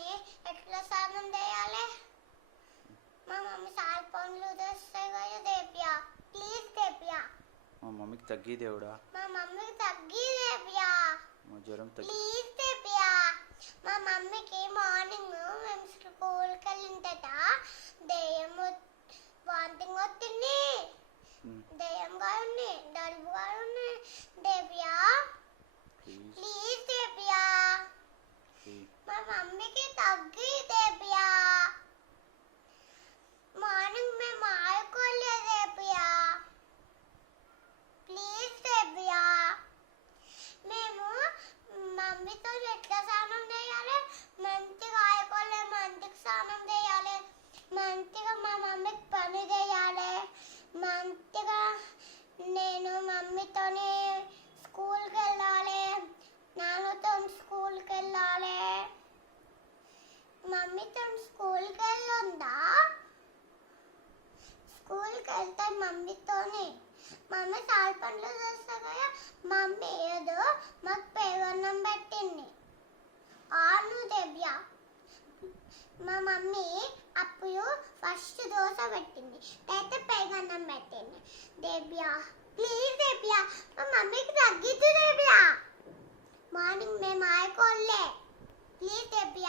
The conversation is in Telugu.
మమ్మీతోని ఎట్లా స్నానం చేయాలి? మా మమ్మీ చాలా పనులు తెస్తాయి కదా దేవ్యా, ప్లీజ్ దేవ్యా. మా మమ్మీకి తగ్గి దేవుడా, మా మమ్మీకి తగ్గి దేవ్యా, మా జ్వరం తగ్గి. ప్లీజ్ దేవ్యా. మా మమ్మీకి మార్నింగ్ మేము స్కూల్కి వెళ్ళిందట దెయ్యం వాంతింగ్ వస్తుంది, దెయ్యం గారు ఉంది, డల్బు గారు ఉంది దేవ్యా, ప్లీజ్ దేవ్యా. మా మమ్మీకి తగ్గి దేవ్యా. మార్నింగ్ మేము ఆడుకోలేదు దేవ్యా, ప్లీజ్ దేవ్యా. మేము మమ్మీతో ఎట్లా స్నానం చేయాలి? మంచిగా ఆడుకోలేదు, మంచిగా స్నానం చేయాలి, మంచిగా మా మమ్మీకి పని చేయాలి, మంచిగా నేను మమ్మీతోని స్కూల్కి వెళ్ళాలి, నాన్నతో స్కూల్కి వెళ్ళాలి. మమ్మీతో స్కూల్కి వెళ్ళొందా? స్కూల్కి వెళ్తే మమ్మీతోని మమ్మీ చాలా పనులు చేస్తా కదా. మమ్మీ ఏదో మాకు పేగన్నం పెట్టింది ఆను దేవ్య. మా మమ్మీ అప్పుడు ఫస్ట్ దోశ పెట్టింది, అయితే పేగన్నం పెట్టింది దేవ్య, ప్లీజ్ దేవ్య. మా మమ్మీకి తగ్గిద్దు దేవ్య. మార్నింగ్ మేము ఆడుకోలే, ప్లీజ్ దేవ్య.